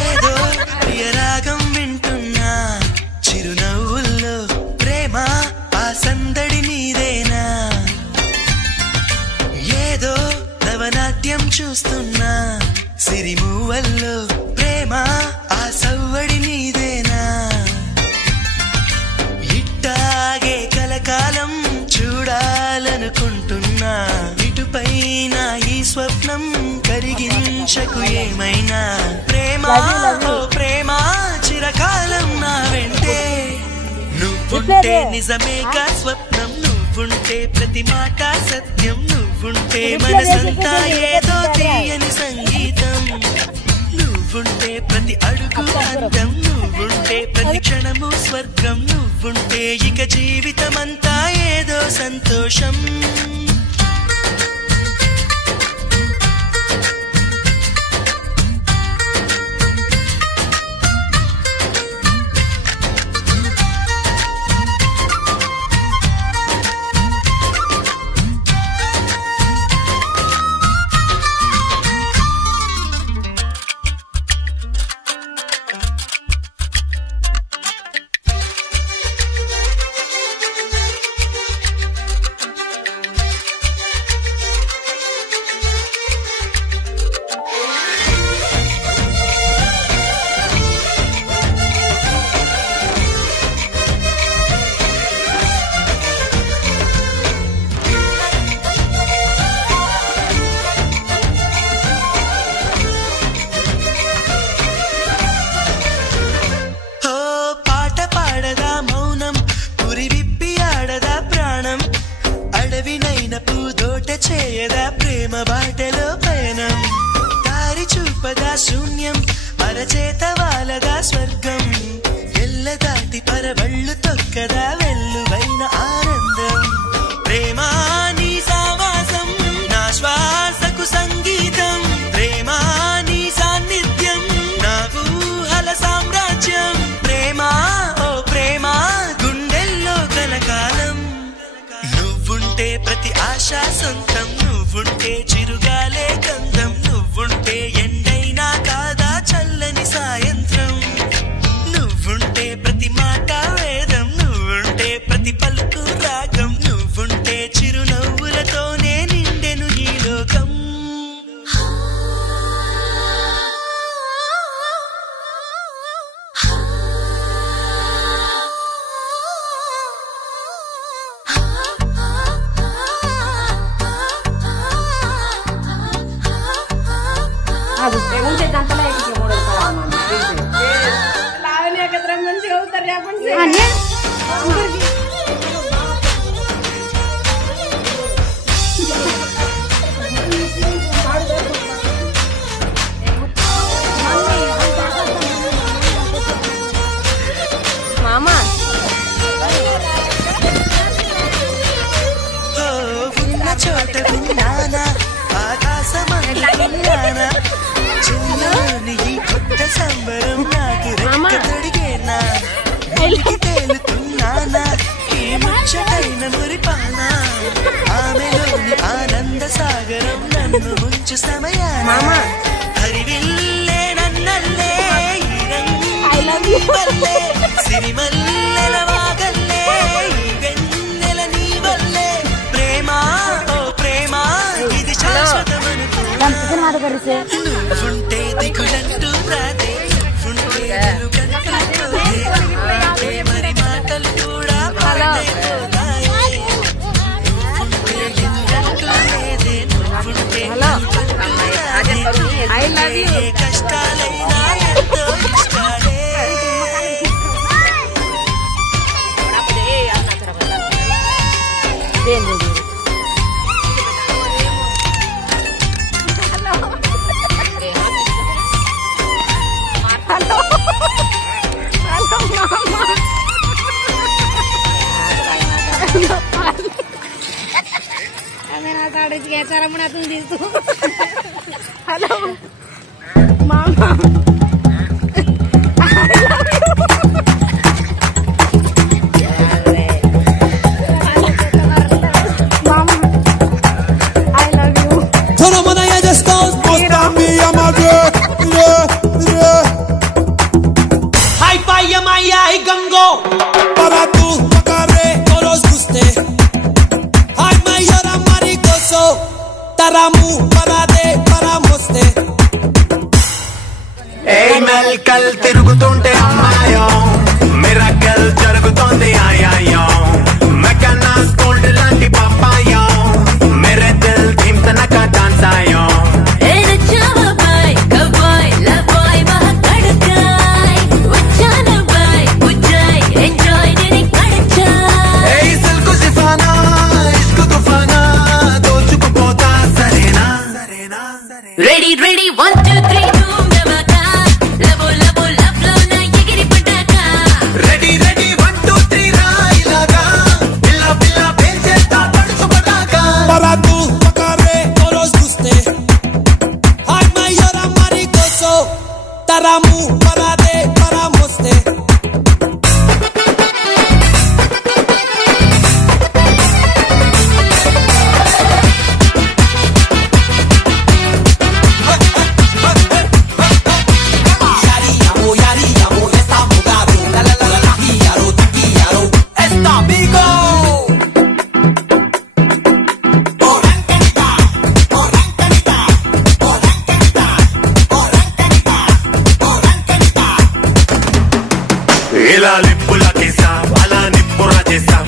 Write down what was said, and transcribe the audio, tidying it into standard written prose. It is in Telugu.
ఏదో ప్రియరాగం వింటున్నా చిరునవ్వుల్లో ప్రేమ ఆ సందడి నీదేనా ఏదో నవనాట్యం చూస్తున్నా సిరిమూవల్లో ప్రేమ ఆ సవ్వడి నీదేనా ఇట్టాగే కలకాలం చూడాలనుకుంటున్నా ఇటుపైన ఈ స్వప్నం కరిగించకు ఏమైనా ప్రేమ ఓ ప్రేమ చిరకాలం నా వెంటే నువ్వుంటే నిజమేగా స్వప్నం నువ్వుంటే ప్రతి మాట సత్యం నువ్వుంటే మనసంతా ఏదో తీయని సంగీతం నువ్వుంటే ప్రతి అడుగు అందం నువ్వుంటే ప్రతి క్షణము స్వర్గం నువ్వుంటే ఇక జీవితమంతా ఏదో సంతోషం చేయదా ప్రేమ బాటలో పయనం దారి చూపదా శూన్యం అరచేత వాలదా స్వర్గం ఎల్ల దాటి పరవళ్ళు తొక్కదా వెల్లువైన ఆనందం ప్రేమ నీ సావాసం నా శ్వాసకు సంగీతం ప్రేమ నీ సాన్నిధ్యం నా ఊహల సామ్రాజ్యం ప్రేమ ఓ ప్రేమ గుండెల్లో కలకాలం నువ్వుంటే ప్రతి ఆశ సొంతం నువ్వుంటే చిరుగాలే గంధం నువ్వుంటే ఎండైనా కాదా చల్లని సాయంత్రం నువ్వుంటే ప్రతి మాట వేదం నువ్వుంటే ప్రతి పలుకు రాగం నువ్వుంటే చిరునవ్వులతోనే నిండెను ఈ లోకం మామా ఉన్న చోట విన్నానా ఆకాశమన్నానా చిన్నని ఈ కొత్త సంబరం నాకు రెక్క తొడిగేనా మురికి తేలుతున్నానా ఈ ముచ్చటైన మురిపానా ఆమెలోని ఆనంద సాగరం నన్ను ముంచు సమయానా హరివిల్లే నన్నల్లే ఈ రంగు వల్లే సిరిమల్లెల వాగల్లే ఈ వెన్నెల నీ వల్లే ప్రేమ ఓ ప్రేమ ఇది శాశ్వతమనుకున్నా నువ్వుంటే దిగులంటూ రాదే నువ్వుంటే వెలుగంటూ పోదే మరి మాటలు కూడా పాడైపోతాయి నువ్వుంటే ఎదురంటూ లేదే నువ్వుంటే ఏ కష్టాలైనా ఎంతో ఇష్టాలే హలో మామా Todo mundo aí just goes, posta me, I'm a girl, yeah, yeah. కల్ కల్ తిరుగుతుంటే అమ్మాయో మిరాకల్ జరుగుతోంది ఆయాయో మెకానాస్ గోల్డ్ లాంటి పాపాయో మేరే దిల్ థీమ్ తనక డాన్స్ ఆయో Ready, ready, 1, 2, 3, boom, namaka. Labo, labo, love, love, na yegiri pataka. Ready, ready, 1, 2, 3, ra ilaga. Billa, billa, pencheta, padchu pataka. Para tu, pakare, toros guste. Ay, mayora, maricoso. Taramu, parade, para moste. ఇలా లిప్పుల కేసా అలా నిప్పుర చేసా